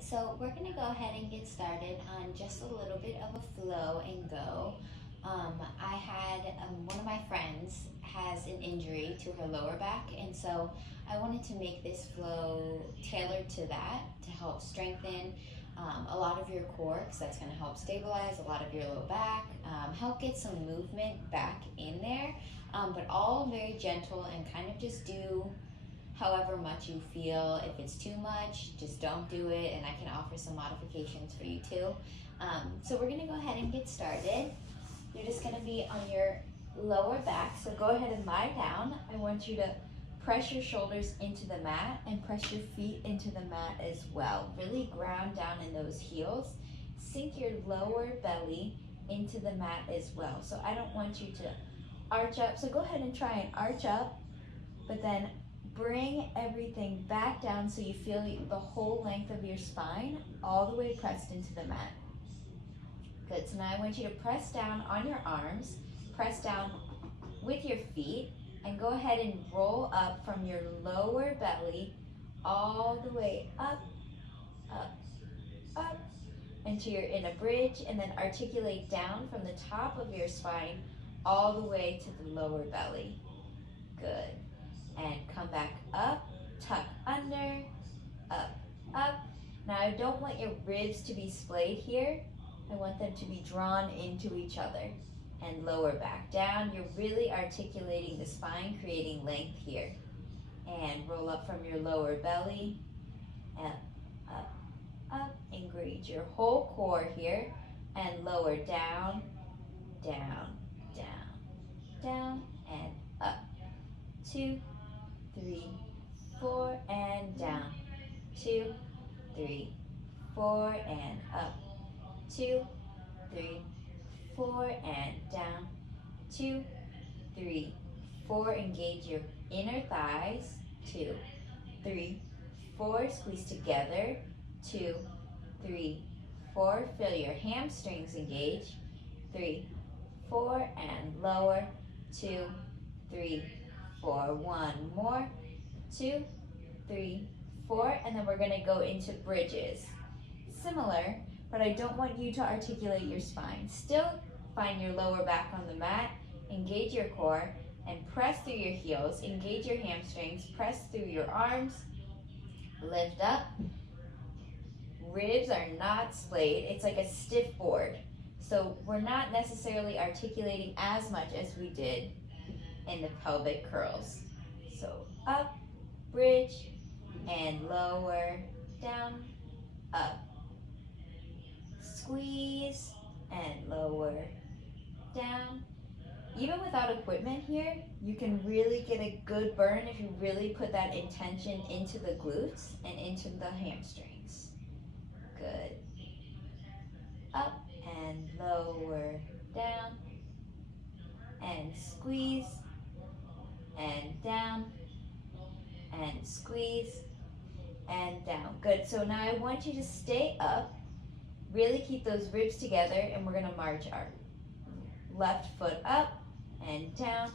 So we're gonna go ahead and get started on just a little bit of a flow and go. I had one of my friends has an injury to her lower back, and so I wanted to make this flow tailored to that to help strengthen a lot of your core, because that's going to help stabilize a lot of your low back, help get some movement back in there, but all very gentle and kind of just do however much you feel. If it's too much, just don't do it, and I can offer some modifications for you too. So we're gonna go ahead and get started. You're just gonna be on your lower back, so go ahead and lie down. I want you to press your shoulders into the mat and press your feet into the mat as well. Really ground down in those heels. Sink your lower belly into the mat as well. So I don't want you to arch up, so go ahead and try and arch up, but then bring everything back down so you feel the whole length of your spine all the way pressed into the mat. Good, so now I want you to press down on your arms, press down with your feet, and go ahead and roll up from your lower belly all the way up, up, up, until you're in a bridge, and then articulate down from the top of your spine all the way to the lower belly. Good. And come back up, tuck under, up, up. Now I don't want your ribs to be splayed here. I want them to be drawn into each other. And lower back down. You're really articulating the spine, creating length here. And roll up from your lower belly, up, up, up. Engage your whole core here. And lower down, down, down, down, and up. 2, 3, 4, and down. 2, 3, 4, and up. 2, 3, 4, and down. 2, 3, 4. Engage your inner thighs. 2, 3, 4. Squeeze together. 2, 3, 4. Feel your hamstrings engage. 3, 4, and lower. 2, 3, 4. One more. 2, 3, 4, and then we're going to go into bridges. Similar, but I don't want you to articulate your spine. Still find your lower back on the mat, engage your core, and press through your heels, engage your hamstrings, press through your arms, lift up. Ribs are not splayed. It's like a stiff board. So we're not necessarily articulating as much as we did in the pelvic curls. So up, bridge, and lower, down, up. Squeeze, and lower, down. Even without equipment here, you can really get a good burn if you really put that intention into the glutes and into the hamstrings. Good. Up and lower, down, and squeeze, and down, and squeeze, and down. Good, so now I want you to stay up, really keep those ribs together, and we're gonna march our left foot up and down,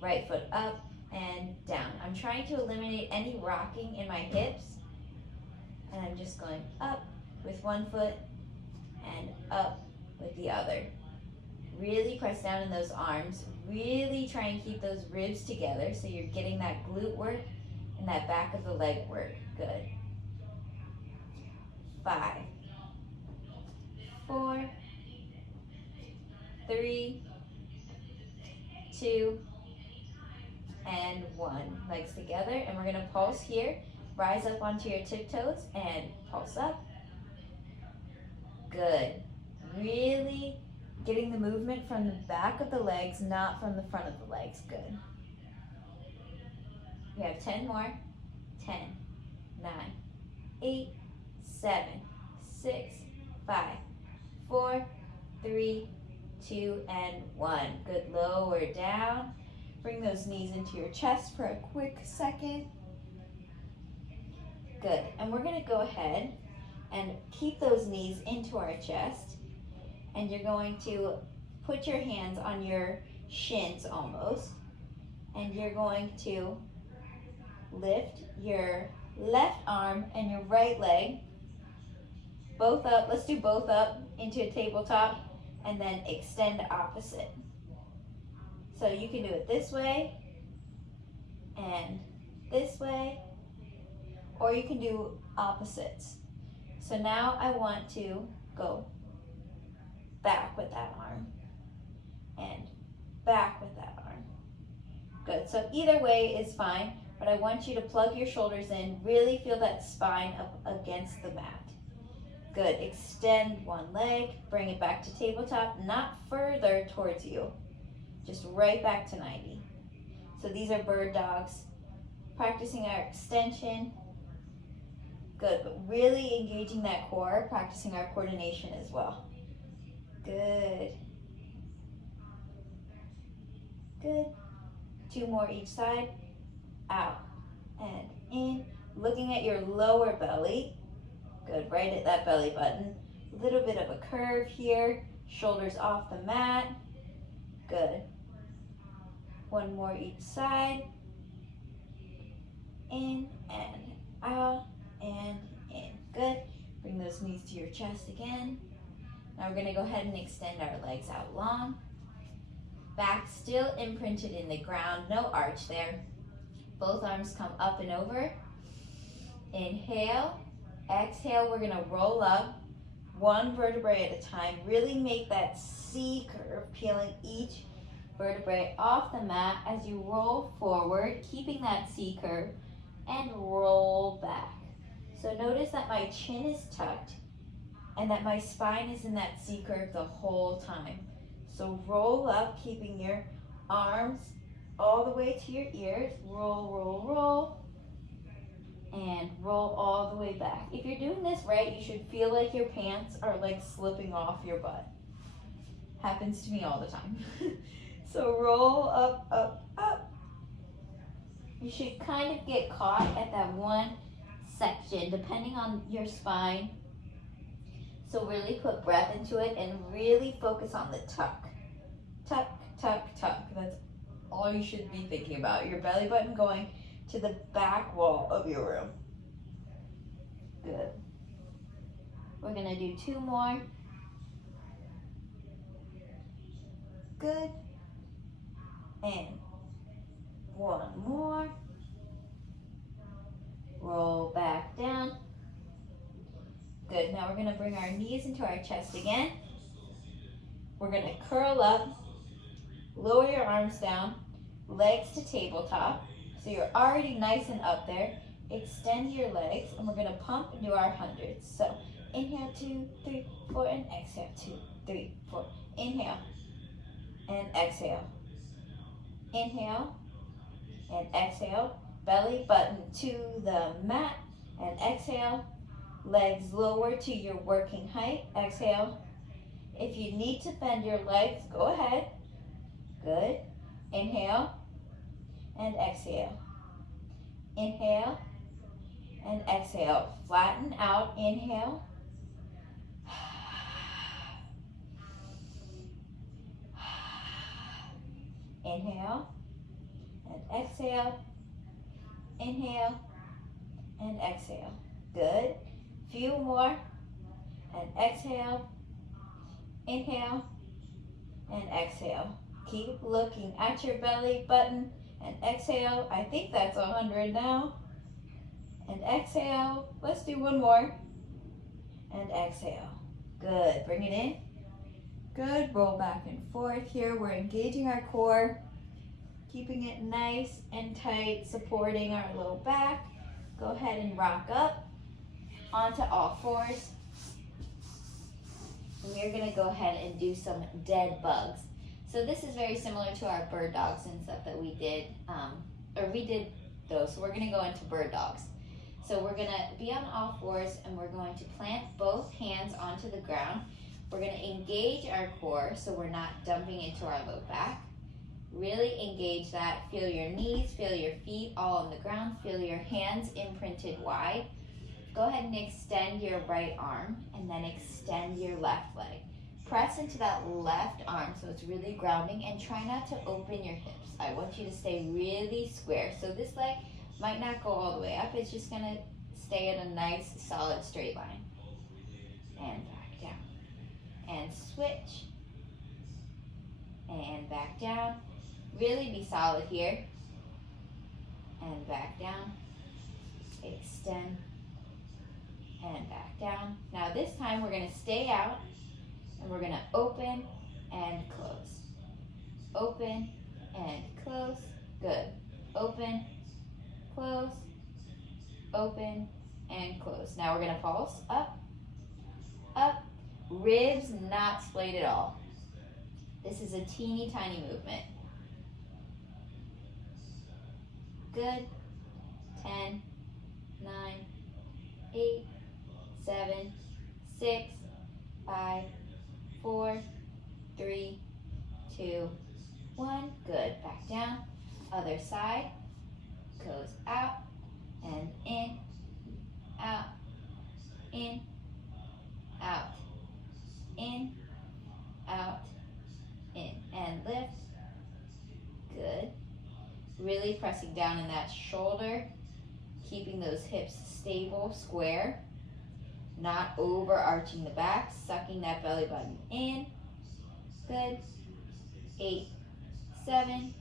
right foot up and down. I'm trying to eliminate any rocking in my hips, and I'm just going up with one foot and up with the other. Really press down in those arms, really try and keep those ribs together so you're getting that glute work and that back of the leg work. Good. 5, 4, 3, 2, and 1. Legs together, and we're gonna pulse here. Rise up onto your tiptoes and pulse up. Good. Really getting the movement from the back of the legs, not from the front of the legs. Good. We have 10 more. 10, 9, 8, 7, 6, 5, 4, 3, 2, and 1. Good. Lower down. Bring those knees into your chest for a quick second. Good. And we're going to go ahead and keep those knees into our chest. And you're going to put your hands on your shins almost. And you're going to lift your left arm and your right leg both up. Let's do both up into a tabletop and then extend opposite. So you can do it this way and this way, or you can do opposites. So now I want to go back with that arm and back with that arm. Good, so either way is fine, but I want you to plug your shoulders in, really feel that spine up against the mat. Good, extend one leg, bring it back to tabletop, not further towards you, just right back to 90. So these are bird dogs, practicing our extension. Good, but really engaging that core, practicing our coordination as well. Good. Good. 2 more each side. Out and in. Looking at your lower belly. Good, right at that belly button. A little bit of a curve here. Shoulders off the mat. Good. 1 more each side. In and out and in. Good. Bring those knees to your chest again. Now we're going to go ahead and extend our legs out long. Back still imprinted in the ground, no arch there. Both arms come up and over. Inhale. Exhale, we're going to roll up 1 vertebrae at a time. Really make that C curve, peeling each vertebrae off the mat as you roll forward, keeping that C curve, and roll back. So notice that my chin is tucked and that my spine is in that C curve the whole time. So roll up, keeping your arms all the way to your ears. Roll, roll, roll. And roll all the way back. If you're doing this right, you should feel like your pants are like slipping off your butt. Happens to me all the time. So roll up, up, up. You should kind of get caught at that one section, depending on your spine. So really put breath into it and really focus on the tuck. Tuck, tuck, tuck. That's all you should be thinking about. Your belly button going to the back wall of your room. Good. We're gonna do 2 more. Good. And 1 more. Roll back down. Good, now we're gonna bring our knees into our chest again. We're gonna curl up, lower your arms down, legs to tabletop. So you're already nice and up there. Extend your legs, and we're gonna pump and do our hundreds. So inhale, 2, 3, 4, and exhale, 2, 3, 4. Inhale, and exhale. Inhale, and exhale. Belly button to the mat, and exhale. Legs lower to your working height. Exhale. If you need to bend your legs, go ahead. Good. Inhale and exhale. Inhale and exhale. Flatten out. Inhale. Inhale and exhale. Inhale and exhale. Good. Few more. And exhale. Inhale and exhale. Keep looking at your belly button and exhale. I think that's 100 now. And exhale. Let's do 1 more. And exhale. Good. Bring it in. Good. Roll back and forth here. We're engaging our core, keeping it nice and tight, supporting our low back. Go ahead and rock up onto all fours. And we're going to go ahead and do some dead bugs. So this is very similar to our bird dogs and stuff that we did, we did those. So we're going to go into bird dogs. So we're going to be on all fours and we're going to plant both hands onto the ground. We're going to engage our core so we're not dumping into our low back. Really engage that. Feel your knees, feel your feet all on the ground, feel your hands imprinted wide. Go ahead and extend your right arm and then extend your left leg. Press into that left arm so it's really grounding and try not to open your hips. I want you to stay really square. So this leg might not go all the way up. It's just going to stay at a nice solid straight line. and back down. And switch, and back down. Really be solid here. And back down. Extend, and back down. Now this time we're going to stay out, and we're going to open and close. Open and close. Good. Open, close, open, and close. Now we're going to pulse up, up. Ribs not splayed at all. This is a teeny tiny movement. Good. 10, 9, 8, 7, 6, 5, 4, 3, 2, 1. Good. Back down. Other side. Goes out and in, out, in, out, in, out, in. And lift. Good. Really pressing down in that shoulder, keeping those hips stable, square, not overarching the back, sucking that belly button in. Good. 8, 7,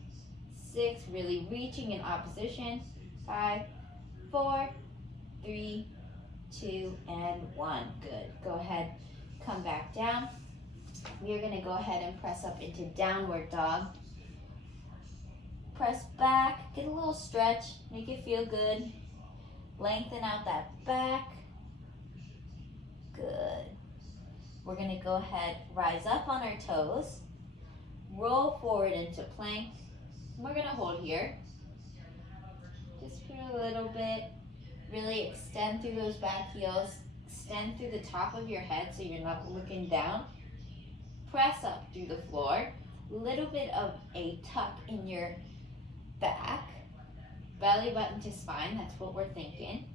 6, really reaching in opposition. 5, 4, 3, 2, and 1. Good. Go ahead, come back down. We are going to go ahead and press up into downward dog. Press back, get a little stretch, make it feel good. Lengthen out that back. Good. We're going to go ahead, rise up on our toes, roll forward into plank. We're going to hold here. Just for a little bit. Really extend through those back heels. Extend through the top of your head so you're not looking down. Press up through the floor. Little bit of a tuck in your back. Belly button to spine, that's what we're thinking.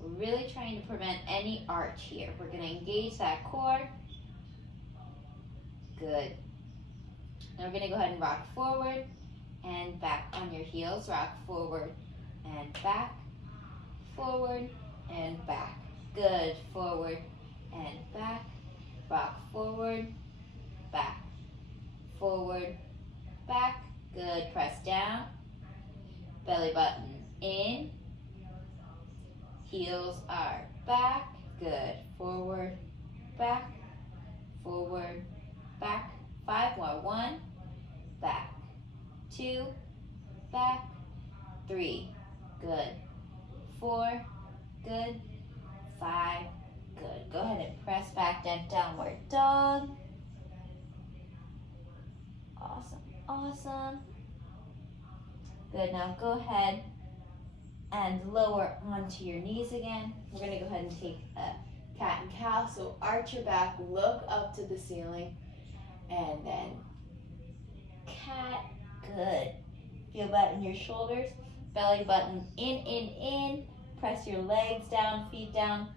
We're really trying to prevent any arch here. We're going to engage that core. Good. Now we're going to go ahead and rock forward and back on your heels. Rock forward and back, forward and back. Good. Forward and back. Rock forward, back, forward, back. Good. Press down. Belly button in. Heels are back. Good. Forward, back, forward, back. 5 more. 1, back, 2, back, 3. Good. 4, good. 5, good. Go ahead and press back down, downward dog. Awesome, awesome. Good, now go ahead and lower onto your knees again. We're gonna go ahead and take a cat and cow. So arch your back, look up to the ceiling, and then cat. Good. Feel that in your shoulders. Belly button in. Press your legs down, feet down,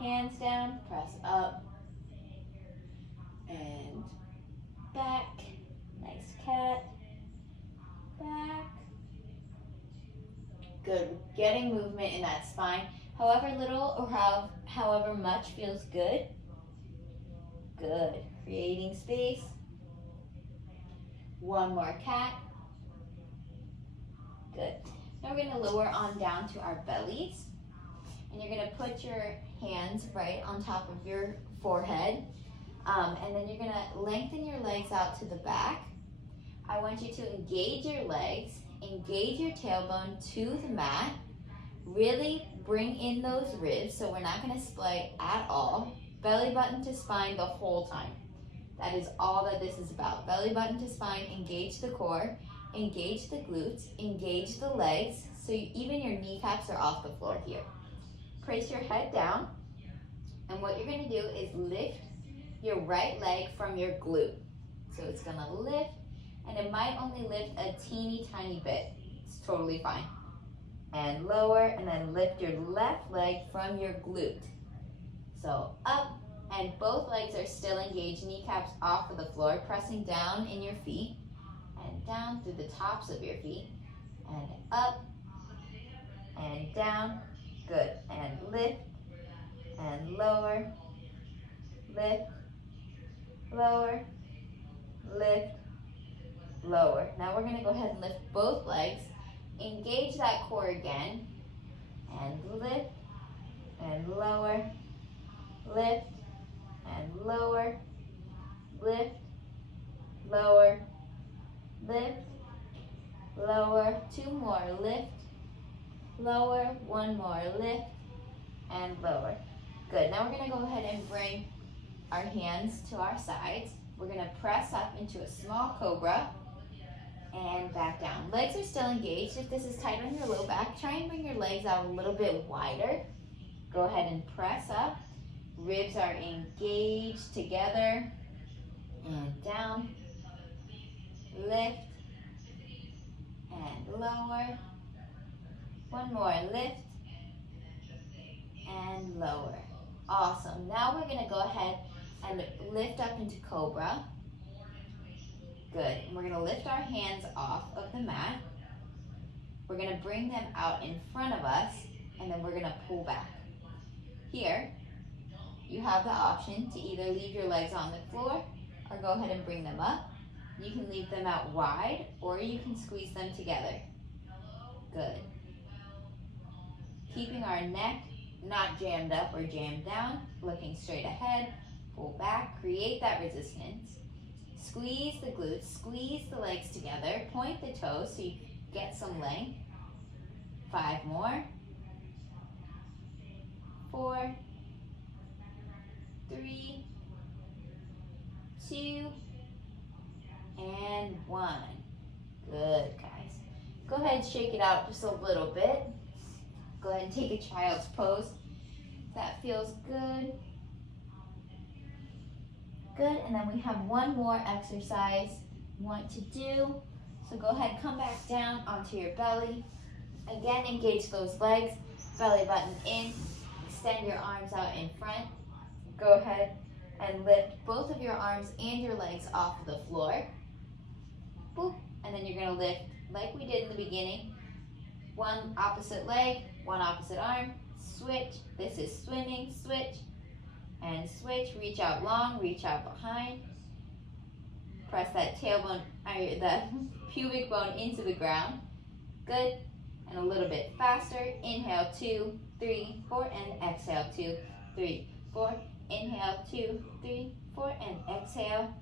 hands down. Press up and back. Nice cat. Back. Good. Getting movement in that spine. However little or however much feels good. Good. Creating space. 1 more cat. Good. Now we're going to lower on down to our bellies. And you're going to put your hands right on top of your forehead. And then you're going to lengthen your legs out to the back. I want you to engage your legs, engage your tailbone to the mat. Really bring in those ribs so we're not going to splay at all. Belly button to spine the whole time. That is all that this is about. Belly button to spine, engage the core, engage the glutes, engage the legs, so even your kneecaps are off the floor here. Place your head down, and what you're going to do is lift your right leg from your glute. So it's going to lift, and it might only lift a teeny tiny bit. It's totally fine. And lower, and then lift your left leg from your glute. So up, and both legs are still engaged, kneecaps off of the floor, pressing down in your feet, and down through the tops of your feet, and up, and down. Good. And lift, and lower. lift, lower, lift, lower. Now we're gonna go ahead and lift both legs. Engage that core again, and lift, and lower, lift, and lower, lift, lower, lift, lower. Two more, lift, lower, one more, lift, and lower. Good, now we're gonna go ahead and bring our hands to our sides. We're gonna press up into a small cobra and back down. Legs are still engaged. If this is tight on your low back, try and bring your legs out a little bit wider. Go ahead and press up. Ribs are engaged together and down. Lift and lower. One more, lift and lower. Awesome. Now we're gonna go ahead and lift up into cobra. Good. And we're gonna lift our hands off of the mat. We're gonna bring them out in front of us, and then we're gonna pull back. Here, you have the option to either leave your legs on the floor or go ahead and bring them up. You can leave them out wide, or you can squeeze them together. Good. Keeping our neck not jammed up or jammed down, looking straight ahead, pull back, create that resistance. Squeeze the glutes, squeeze the legs together, point the toes so you get some length. 5 more. 4, 3, 2, and 1. Good, guys. Go ahead and shake it out just a little bit. Go ahead and take a child's pose. That feels good. Good, and then we have one more exercise you want to do. So go ahead, come back down onto your belly. Again, engage those legs, belly button in, extend your arms out in front. Go ahead and lift both of your arms and your legs off of the floor. Boop, and then you're gonna lift like we did in the beginning. One opposite leg, one opposite arm, switch. This is swimming, switch, and switch. Reach out long, reach out behind. Press that tailbone, the pubic bone into the ground. Good, and a little bit faster. Inhale, 2, 3, 4, and exhale, 2, 3, 4. Inhale, 2, 3, 4, and exhale.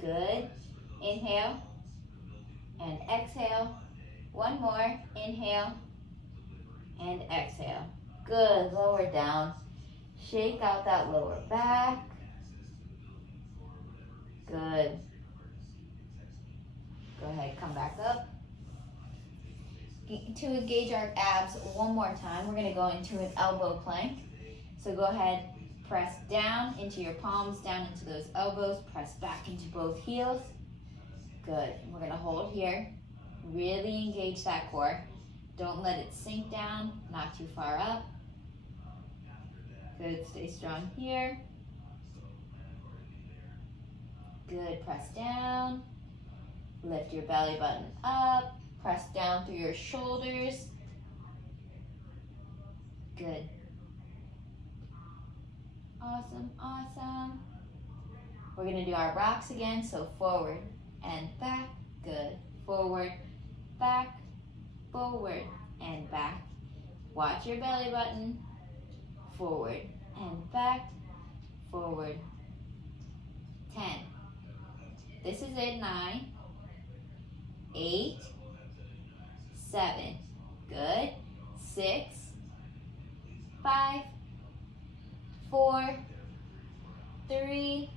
Good. Inhale and exhale. One more. Inhale and exhale. Good. Lower down. Shake out that lower back. Good. Go ahead, come back up. To engage our abs one more time, we're going to go into an elbow plank. So go ahead, press down into your palms, down into those elbows, press back into both heels. Good. And we're going to hold here. Really engage that core. Don't let it sink down, not too far up. Good. Stay strong here. Good. Press down. Lift your belly button up. Press down through your shoulders. Good. Awesome, awesome. We're gonna do our rocks again, so forward and back. Good. Forward, back, forward, and back. Watch your belly button. Forward and back, forward. 10. This is it. 9, 8, 7. Good. 6, 5, 4, 3.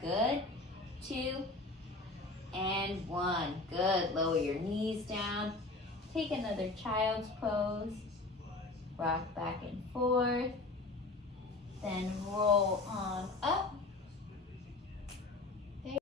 Good. 2, and 1. Good. Lower your knees down. Take another child's pose. Rock back and forth. Then roll on up.